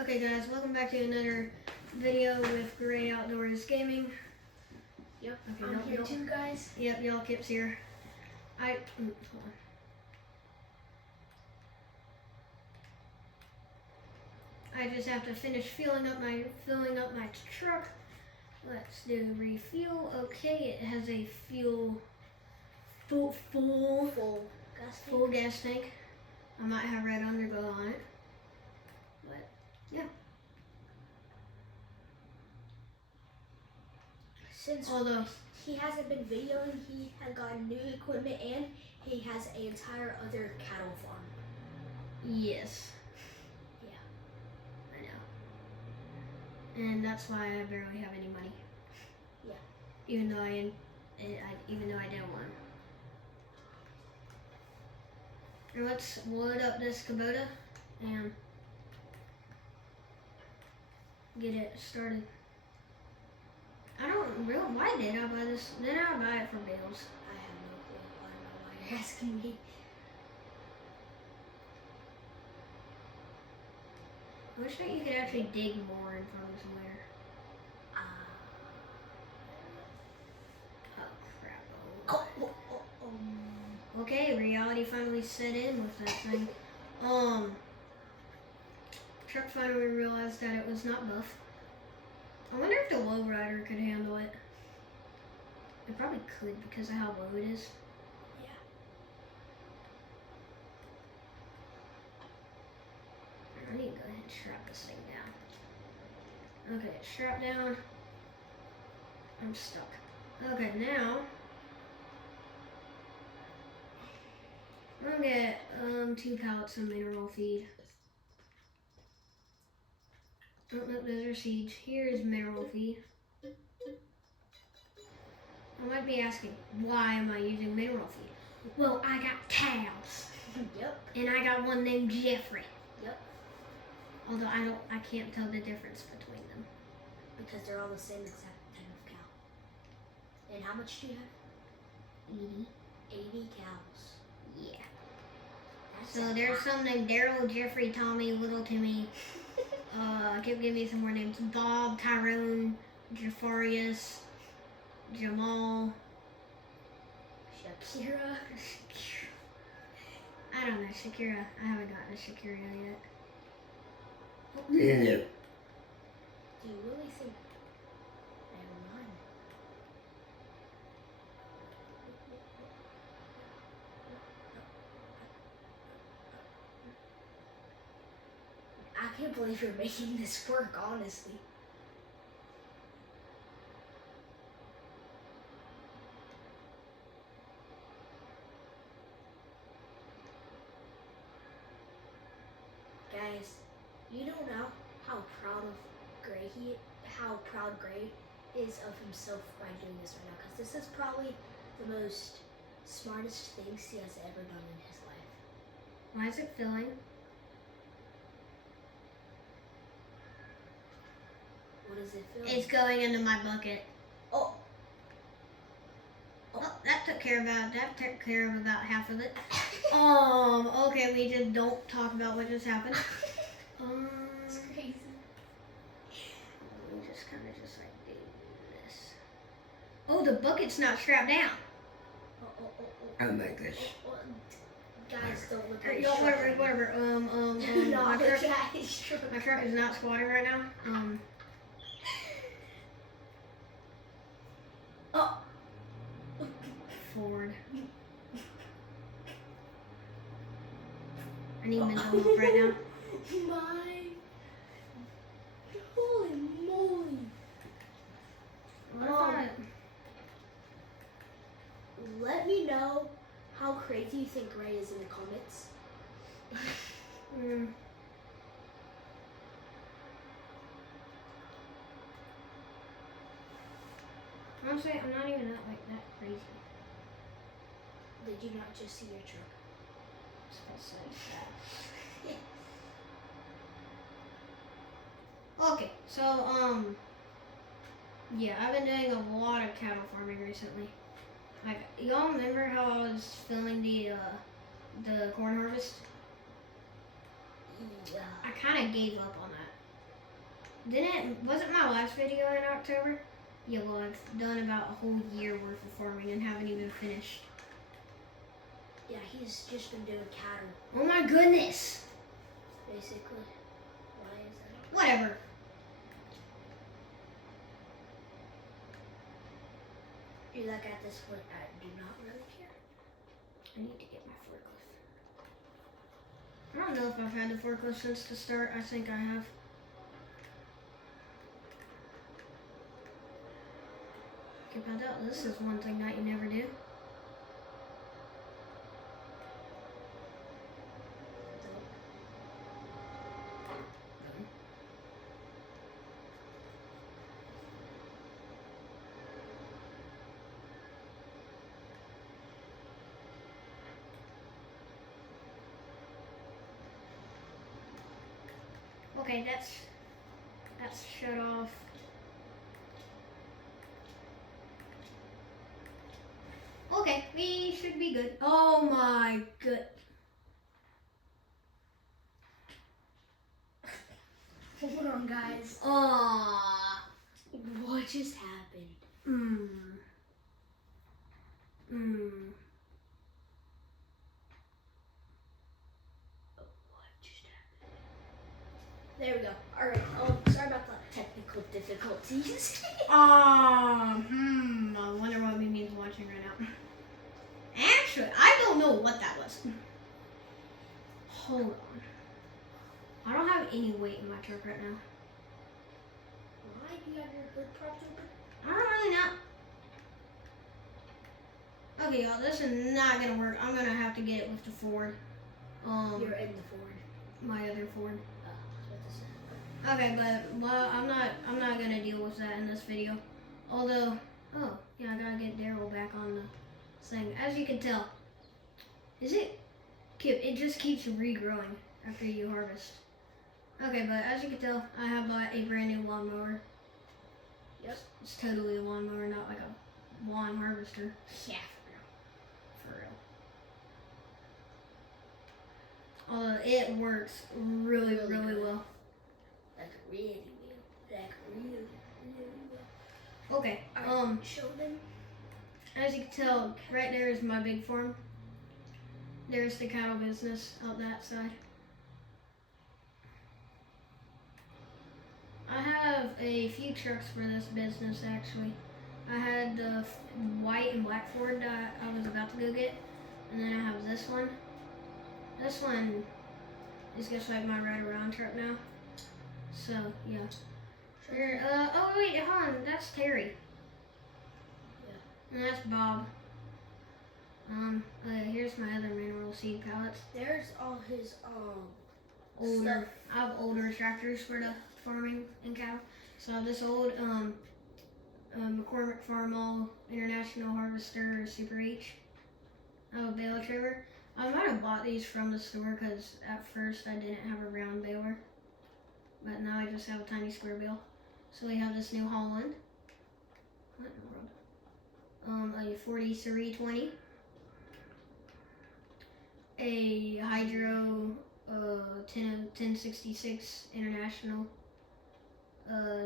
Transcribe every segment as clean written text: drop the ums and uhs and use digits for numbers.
Okay guys, welcome back to another video with Great Outdoors Gaming. Yep, Okay, I'm here too, guys. Yep, y'all Kip's here. Hold on. I just have to finish filling up my truck. Let's do refuel. Okay, it has a full gas tank. I might have red underglow on it, but yeah. Although he hasn't been videoing, he has gotten new equipment and he has an entire other cattle farm. Yes. Yeah. I know. And that's why I barely have any money. Yeah. Even though I didn't want. And let's load up this Kubota and get it started. Why did I buy this? Did I buy it for bills? I have no clue. I don't know why you're asking me. I wish that you could actually dig more in front of somewhere. Oh crap. Okay, reality finally set in with that thing. Truck finally realized that it was not buff. I wonder if the lowrider could handle it. It probably could because of how low it is. Yeah. I need to go ahead and strap this thing down. Okay, it's strapped down. I'm stuck. Okay, now I'm gonna get 2 pallets of mineral feed. Oh no, those are seeds. Here's mineral feed. I might be asking, why am I using mineral feed? Well, I got cows. Yep. And I got one named Jeffrey. Yep. Although I can't tell the difference between them. Because they're all the same exact type of cow. And how much do you have? 80 cows. Yeah. That's so there's some named Daryl, Jeffrey, Tommy, Little Timmy. Give me some more names. Bob, Tyrone, Jafarius, Jamal, Shakira. I don't know, Shakira. I haven't gotten a Shakira yet. Yeah. Do you really think? Never mind. I can't believe you're making this work, honestly. Guys, you don't know how proud Gray is of himself by doing this right now, because this is probably the most smartest things he has ever done in his life. Why is it filling? What is it filling? It's going into my bucket. Oh, that took care of about half of it. Okay, we just don't talk about what just happened. It's crazy. We just kind of just like do this. Oh, the bucket's not strapped down. Oh my gosh. Guys, don't look Or, at yo, whatever. My truck is not squatting right now. Forward. I need mental help right now. Holy moly. Let me know how crazy you think Gray is in the comments. Honestly, I'm not even that crazy. Did you not just see your truck? Okay, so yeah, I've been doing a lot of cattle farming recently. Like, y'all remember how I was filming the corn harvest? Yeah. I kind of gave up on that. Wasn't my last video in October? Yeah, well, I've done about a whole year worth of farming and haven't even finished. Yeah, he's just been doing cattle, Oh my goodness! basically. Why is that? Whatever. You're like, at this point, I do not really care. I need to get my forklift. I don't know if I've had the forklift since the start. I think I have. Okay, found out this is one thing that you never do. Okay, that's shut off. Okay, we should be good. Oh my good. Hold on, guys. Aww. What just happened? What just happened? There we go. Alright, sorry about the technical difficulties. I wonder what Mimi's watching right now. Actually, I don't know what that was. Hold on. I don't have any weight in my truck right now. Why do you have your hood propped open? I don't really know. Okay, y'all, this is not gonna work. I'm gonna have to get it with the Ford. You're in the Ford. My other Ford. I was about to say. Okay, but well, I'm not gonna deal with that in this video. Although, oh yeah, I gotta get Daryl back on the thing. As you can tell, it just keeps regrowing after you harvest. Okay, but as you can tell, I have bought a brand new lawnmower. Yep. It's totally a lawnmower, not like a lawn harvester. Yeah, For real. It works really Really well. like really well. Like really well. Okay. Show them. As you can tell, right there is my big farm. There's the cattle business out that side. I have a few trucks for this business actually. I had the white and black Ford that I was about to go get, and then I have this one. This one is just like my ride around truck now. So yeah. Here, oh wait, hold on, that's Terry. And that's Bob. Here's my other mineral seed pallets. There's all his Older, stuff. I have older tractors for the farming and cattle. So I have this old McCormick Farmall International Harvester Super H. I have a baler trailer. I might have bought these from the store because at first I didn't have a round baler, but now I just have a tiny square bale. So we have this new Holland. What in the world? A 40 320, a Hydro 1066 International,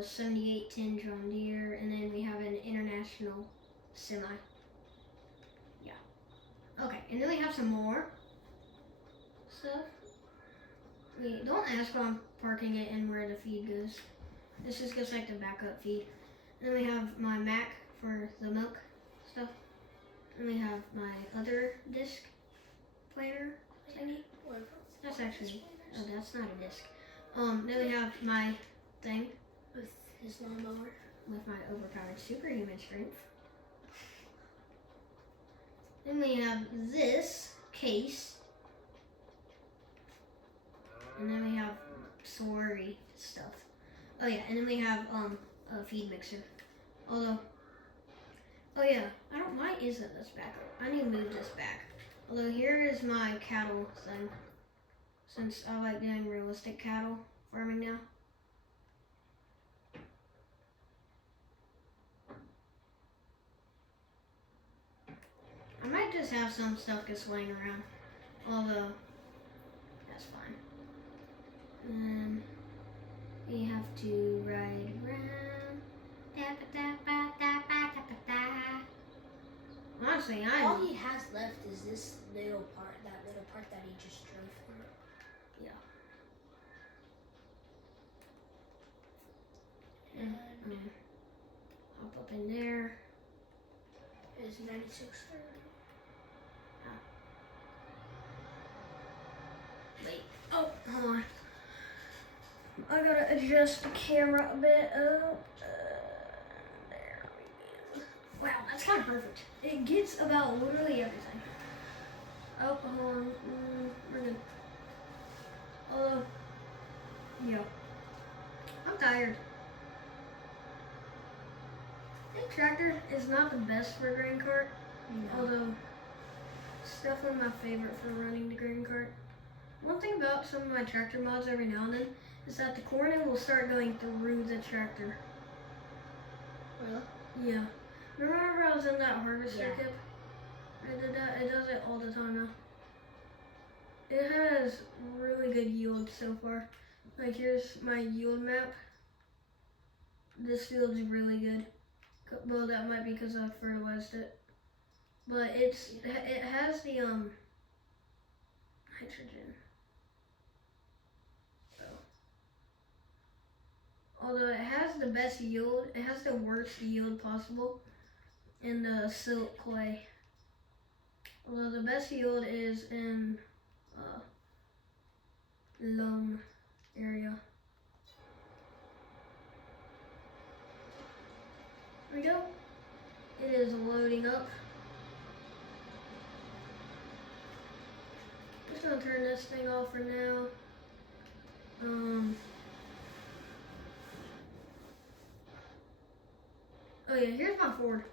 7810 John Deere, and then we have an International Semi. Yeah. Okay, and then we have some more stuff. Don't ask why I'm parking it and where the feed goes. This is just like the backup feed. And then we have my Mac for the milk stuff. And we have my other disc planner thingy. That's actually, oh, that's not a disc. Then we have my thing With his lawnmower. with my overpowered superhuman strength. Then we have this case. And then we have sorry stuff. Oh yeah, and then we have a feed mixer. Although, oh yeah, why isn't this back up? I need to move this back. Although here is my cattle thing. Since I like doing realistic cattle farming now. I might just have some stuff just laying around. Although, that's fine. And then we have to ride around. Honestly, All he has left is this little part, that little part that he just drove through. And hop up in there. it's 9630. Wait. Oh, hold on. I gotta adjust the camera a bit up. There we go. Wow, that's kind of perfect. It gets about literally everything. Oh, hold on. We're good. Although, yeah. I'm tired. This tractor is not the best for a grain cart, although it's definitely my favorite for running the grain cart. One thing about some of my tractor mods every now and then is that the corn will start going through the tractor. Really? Yeah. Remember I was in that harvester Yeah. kit? I did that. It does it all the time now. It has really good yield so far. Like here's my yield map. This field's really good. Well, that might be because I fertilized it. But it has the nitrogen. Although it has the best yield, it has the worst yield possible in the silt clay. Although the best yield is in loam area. There we go. It is loading up. Just gonna turn this thing off for now. Oh yeah, here's my Ford.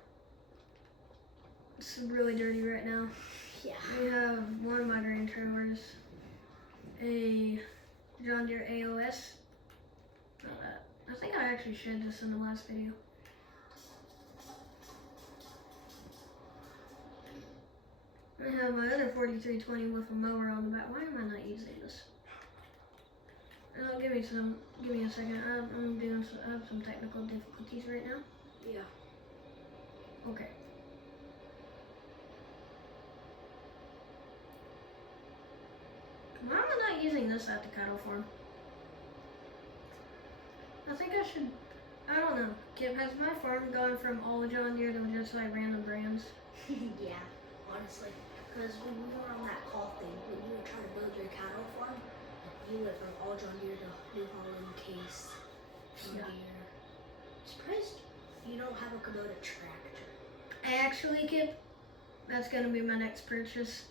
It's really dirty right now. Yeah. We have one of my grain trailers, a John Deere AOS. I think I actually showed this in the last video. I have my other 4320 with a mower on the back. Why am I not using this? Give me a second. I have some technical difficulties right now. Yeah. Okay. Why am I not using this at the cattle farm? I think I should. I don't know. Kip, has my farm gone from all John Deere to just like random brands? Yeah, honestly. Because when we were on that call thing, when you were trying to build your cattle farm, you went from all John Deere to New Holland, Case, John Deere. Surprised you don't have a Kubota tractor. Actually, Kip, that's gonna be my next purchase.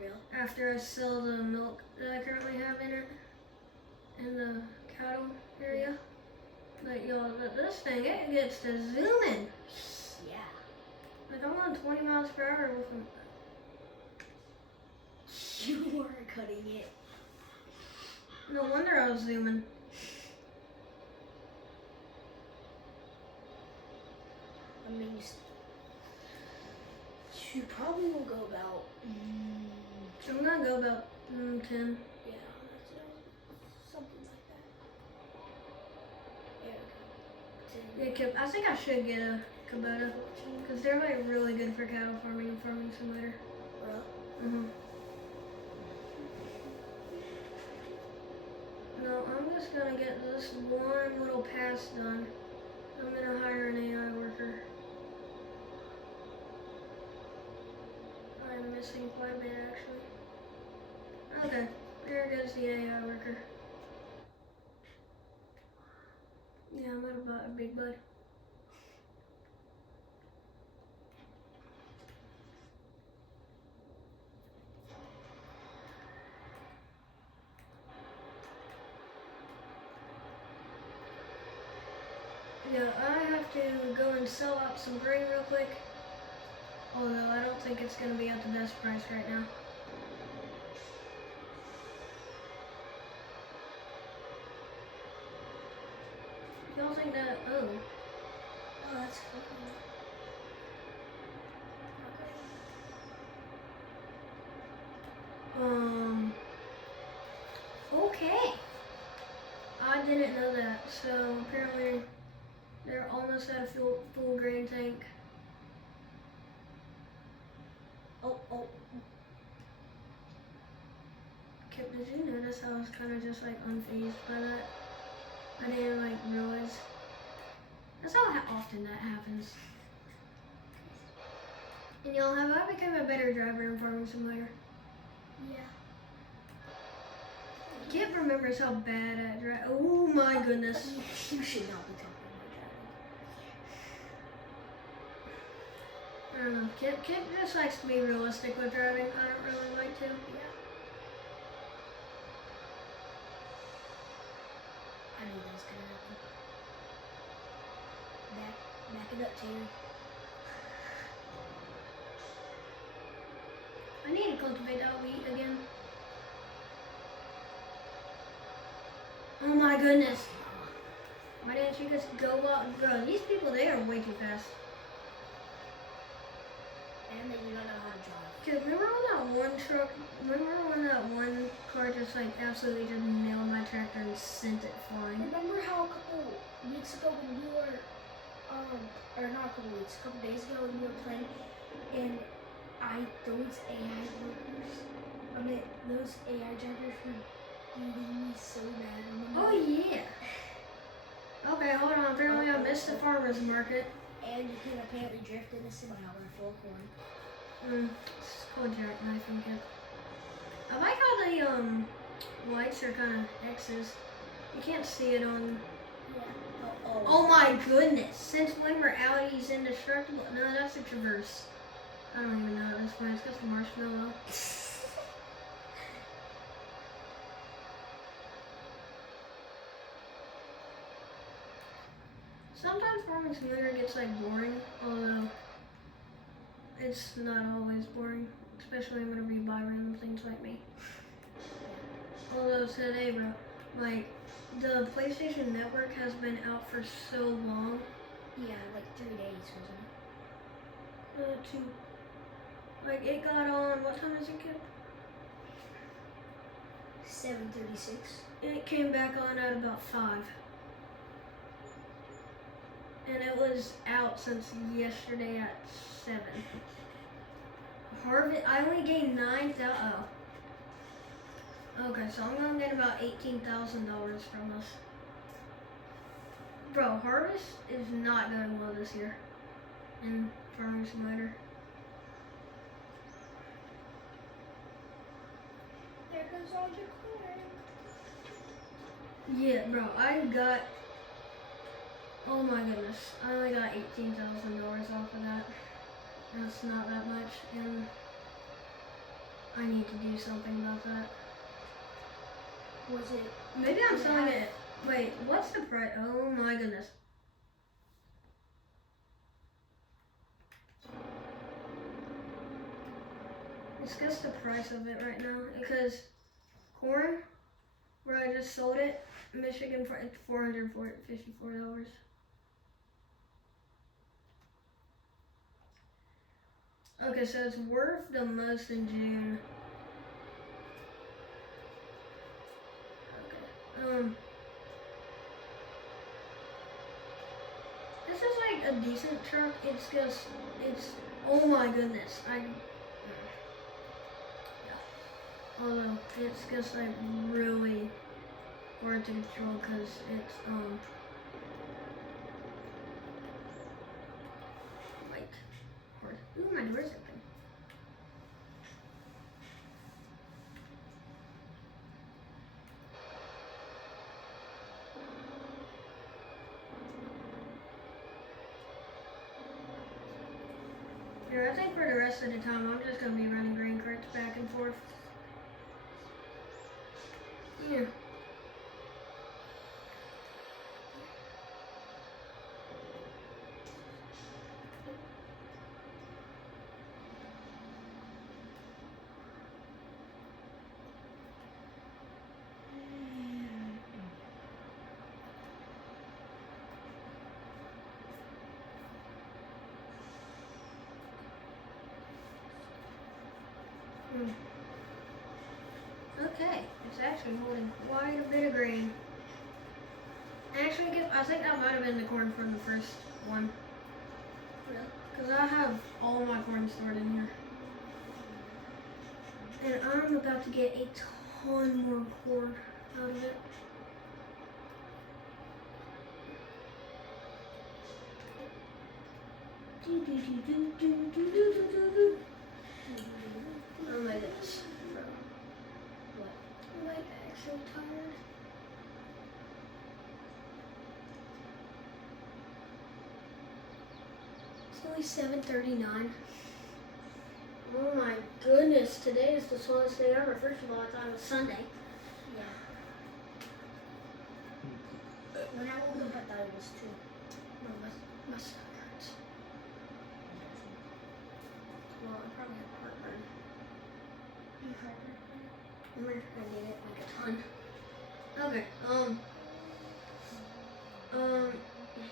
Real? After I sell the milk that I currently have in it, in the cattle area. But y'all, this thing, it gets to zooming. Yeah. Like I'm on 20 miles per hour with them. You were cutting it. No wonder I was zooming. I mean, you probably will go about. I'm gonna go about 10. Yeah, something like that. There we go. 10, Yeah, Kip, I think I should get a Kubota. 14. Because they're like really good for cattle farming and farming simulator. Well, No, I'm just gonna get this one little pass done. I'm gonna hire an AI worker. I'm missing quite a bit actually. Okay, there goes the AI worker. Yeah, I might have bought a big bud. Yeah, I have to go and sell out some grain real quick. Although I don't think it's gonna be at the best price right now. Y'all think that? Oh, that's cool. okay. I didn't know that. So apparently they're almost at a full grain tank. Oh, oh. Kip, did you notice how I was kind of just like unfazed by that? I didn't like realize. That's how often that happens. And y'all, have I become a better driver in Farming Simulator? Yeah. Kip remembers how bad I drive. Oh my goodness. You should not be talking about driving. I don't know. Kip just likes to be realistic with driving. I don't really like to. Yeah. I knew that was gonna happen. Back it up, Terry. I need to cultivate that wheat again. Oh my goodness. Why didn't you just go out and grow? These people, they are way too fast. And then you don't know how to drive. Cause remember when that one car just like absolutely just nailed my tractor and sent it flying? Remember how a couple weeks ago when we were, or not a couple weeks, a couple days ago when we were playing, and those AI workers, those AI drivers were beating me so bad. Remember? Oh yeah. Okay, hold on. Apparently I missed the farmer's market. And you can apparently drift in a semi over full of corn. It's called jackknifing, Kip. I like how the lights are kind of X's. You can't see it on. Yeah. Oh my goodness! Since when were Audis indestructible? No, that's a Traverse. I don't even know at this point. It's got some marshmallow. Sometimes Farming Simulator gets like boring, although it's not always boring, especially whenever you buy random things like me. Although today, bro, like the PlayStation Network has been out for so long. Yeah, like 3 days, wasn't it? 2. Like it got on. What time is it, Kip? 7:36. It came back on at about 5. And it was out since yesterday at 7. Harvest, I only gained 9,000. Oh. Okay, so I'm gonna get about $18,000 from this. Bro, Harvest is not going well this year in Farming Simulator. There goes all your corn. Yeah, bro, I got. Oh my goodness, I only got $18,000 off of that. That's not that much, and I need to do something about that. Was it? Maybe I'm selling it. Wait, what's the price? Oh my goodness. It's just the price of it right now, because corn, where I just sold it, Michigan for $454. Okay, so it's worth the most in June. Okay. This is like a decent truck. It's just, oh my goodness. Although it's just like really hard to control because it's like hard. Ooh, my door's open. Here, I think for the rest of the time I'm just gonna be running grain carts back and forth. Yeah. Okay, it's actually holding quite a bit of grain. actually, I think that might have been the corn from the first one. Really? Because I have all my corn stored in here. And I'm about to get a ton more corn out of it. Oh my goodness, bro. What? My back's so tired. It's only 7:39. Oh my goodness, today is the slowest day ever. First of all, I thought it was Sunday. Yeah. When I woke up, I thought it was 2. No, my stomach hurts. Well, I probably have heartburn. You heartburn? Remember, I did it like a ton. Okay,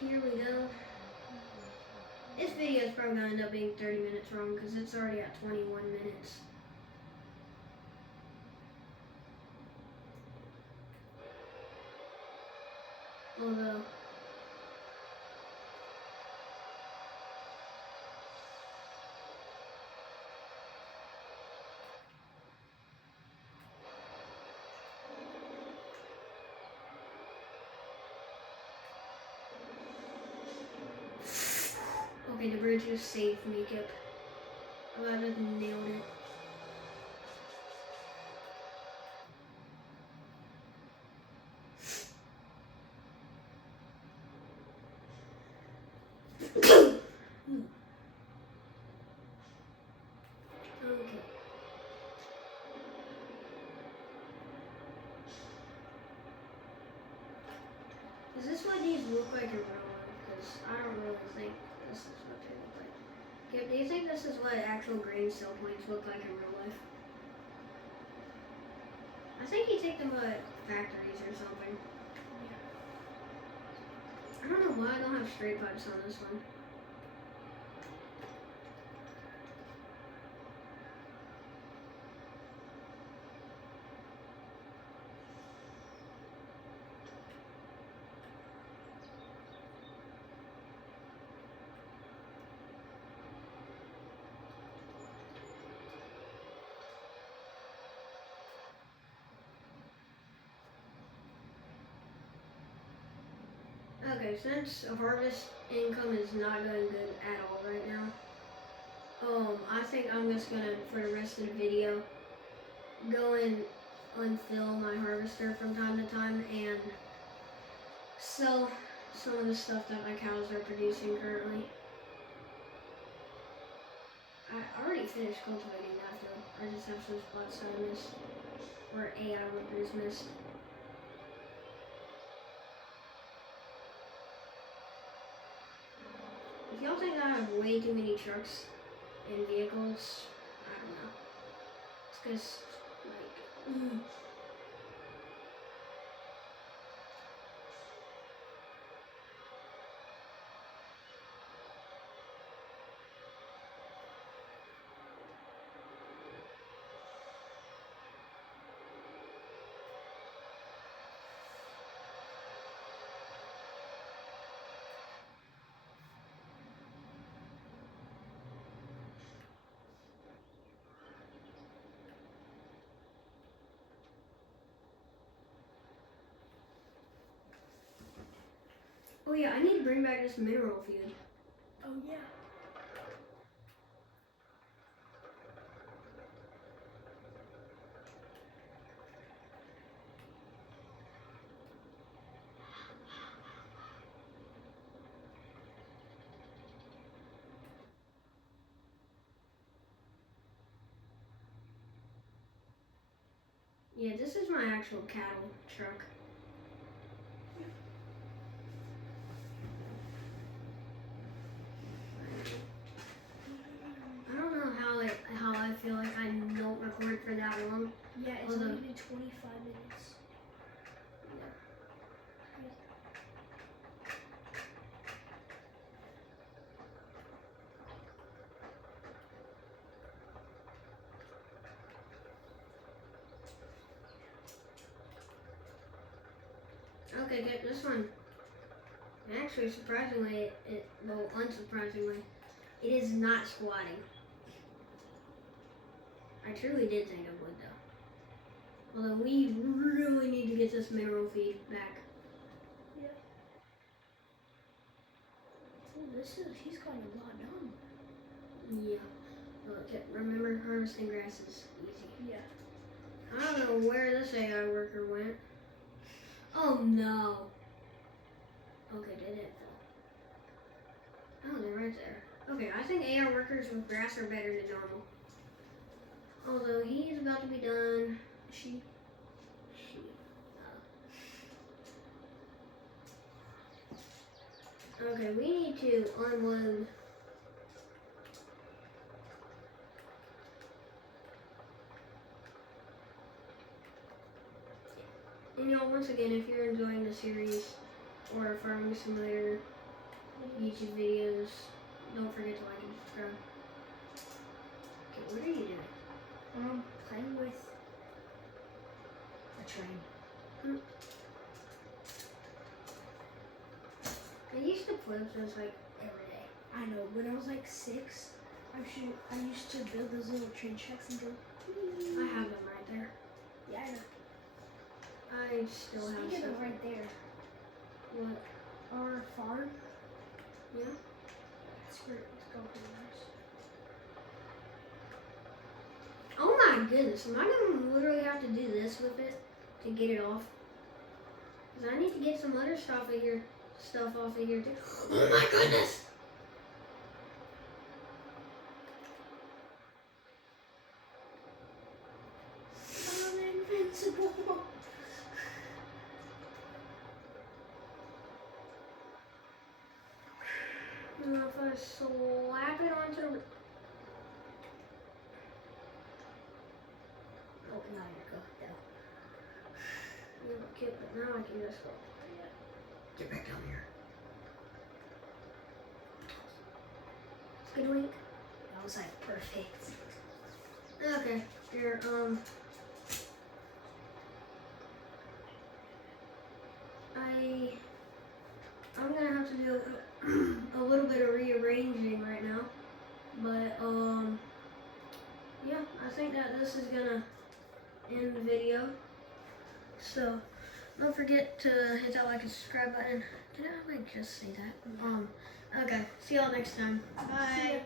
here we go. This video is probably gonna end up being 30 minutes long because it's already at 21 minutes. Although, okay, the bridge just saved me, Kip. I just nailed it. Okay. Is this what these look like in real life? Because I don't really think this is what they look like. Kip, do you think this is what actual grain cell planes look like in real life? I think you take them at factories or something. I don't know why I don't have straight pipes on this one. Okay, since harvest income is not going good at all right now, I think I'm just gonna, for the rest of the video, go and unfill my harvester from time to time and sell some of the stuff that my cows are producing currently. I already finished cultivating that field. I just have some spots that I missed, or AI workers missed. If y'all think I have way too many trucks and vehicles, I don't know. It's because, like, oh yeah, I need to bring back this mineral feed. Oh, yeah. Yeah, this is my actual cattle truck. I don't know how I feel like I don't record for that long. Yeah, it's Although- only been 25 minutes. Okay, get this one. Actually, surprisingly, well, unsurprisingly, it is not squatting. I truly did think it would, though. Although we really need to get this mineral feed back. Oh, he's got a lot done. Yeah. Okay, remember, harvesting grass is easy. Yeah. I don't know where this AI worker went. Oh no. Okay, did it fall? Oh, they're right there. Okay, I think AR workers with grass are better than normal. Although he is about to be done. She. Okay, we need to unload. And y'all, once again, if you're enjoying the series or Farming Simulator YouTube videos, don't forget to like and subscribe. Okay, what are you doing? Playing with a train. I used to play with those like every day. I know. When I was like 6, I used to build those little train tracks and go. I have them right there. Yeah, I know. I still have Speaking stuff. of right there, What? our farm. Yeah? It's going pretty nice. Oh my goodness, am I gonna literally have to do this with it to get it off? Because I need to get some other stuff off of here too. Oh my goodness! I'm invincible. And if I slap it onto the... Oh, now you go down. Okay, but now I can just go. Get back down here. Good wink. That was like perfect. Okay, here, I'm gonna have to do a little bit of rearranging right now, but yeah, I think that this is gonna end the video. So don't forget to hit that like and subscribe button. Did I like just say that? Okay, see y'all next time. Bye. See ya.